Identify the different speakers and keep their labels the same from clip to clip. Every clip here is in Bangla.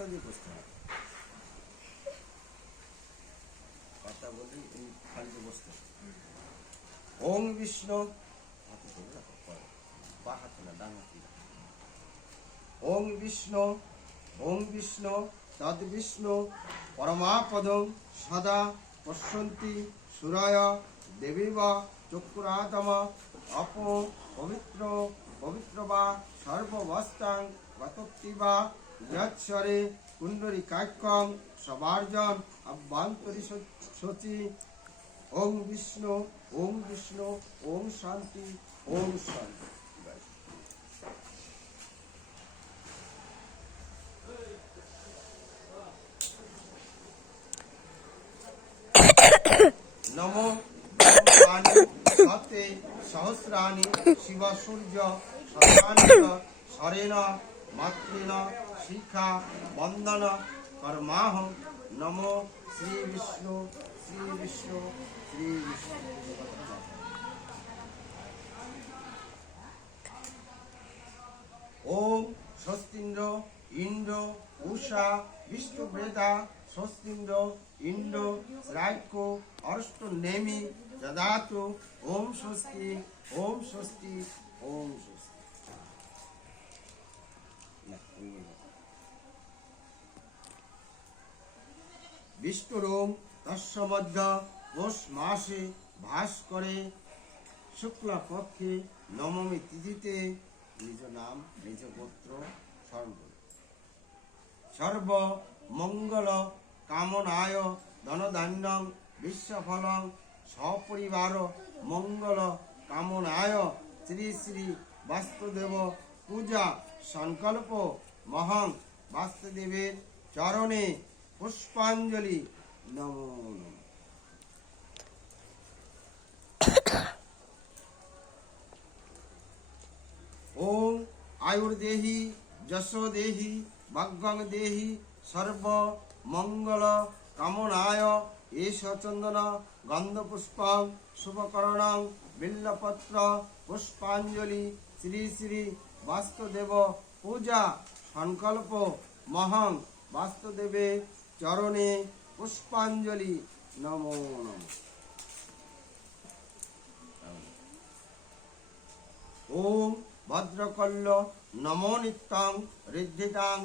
Speaker 1: পাতা দিয়ে বসতে হবে পাতা বলে এই খালিতে বসতে হবে। ওং বিষ্ণু, হাতে ধরে রাখো বা হাতে না, ডান হাতে রাখো। ওং বিষ্ণু ওং বিষ্ণু তদ বিষ্ণু পরমাপদং সদা পশ্যন্তি, সুরায়, দেবী বা চক্ষুরাতম, অপ, পবিত্র পবিত্র বা সর্ববস্তাং বা যৎসরে কুণ্ডরী কাক্যং সবার্জন অভ্যন্তরী সচি ওং বিষ্ণু ওং বিষ্ণু ওং শান্তি ওং শান্তি। নমো সহস্রাণি শিব সূর্য সরেণ মাতৃণ শিখা, বন্দন কর্মাহম নমো শ্রী বিষ্ণু শ্রী বিষ্ণু শ্রী বিষ্ণু। ওম স্বস্তিন্দ্র, ইন্দ্র, উষা, বিষ্ণুপ্রেতা, স্বস্তিন্দ্র, ইন্দ্র রাজ্য অষ্ট নেমি, যদাতু, ওম স্বস্তি ওম স্বস্তি ওম স্বস্তি না, এই নেই। বিষ্ণুরোম তস্যমধ্য পৌষ মাসে ভাস করে। শুক্লা পক্ষে নবমী তিথিতে নিজ নাম, নিজ গোত্র করুন সর্ব মঙ্গল কামনায় ধনধান্যং বিশ্বফলং সপরিবার মঙ্গল কামনায় শ্রী শ্রী বাস্তুদেব পূজা সংকল্প মহং বাস্তুদেবের চরণে পুষ্পাঞ্জলি, নমো নমঃ। ওম আয়ুর্দেহি যশো দেহি দেহি সর্ব মঙ্গল কামনায় এষ চন্দন, গন্ধপুষ্পং, শুভকরণং, বিল্লপত্র, পুষ্পাঞ্জলি, শ্রী শ্রী বাস্তুদেব পূজা, সংকল্প, মহং বাস্তুদেবের চরণে পুষ্পাঞ্জলি, নমো নমঃ। ওম ভদ্রকল্ল, নমো নিত্যং, ঋদ্ধিতাং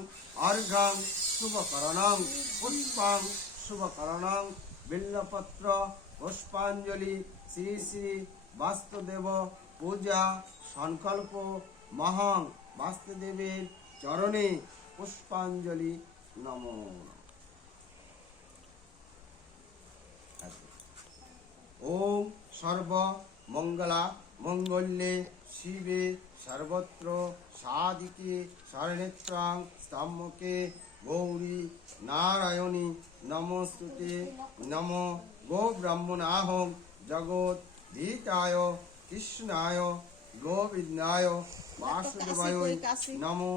Speaker 1: অর্ঘাং শুভকরণং, পুষ্পাং, শুভকরণং। বিল্লপত্র, পুষ্পাঞ্জলি, শ্রী শ্রী বাস্তুদেব পূজা, সংকল্প, মহাং, বাস্তুদেবের চরণে পুষ্পাঞ্জলি নমো। নমঃ ওম সর্ব মঙ্গলা মঙ্গল্যে শিবে সর্বত্র সাদিকে শরণেত্রাং স্তম্ভকে গৌরী নারায়ণী নমস্তুতে নম গো ব্রাহ্মণাহম জগৎ ভীতায় কৃষ্ণায় গোবিন্দায় বাসুদেবায় নমো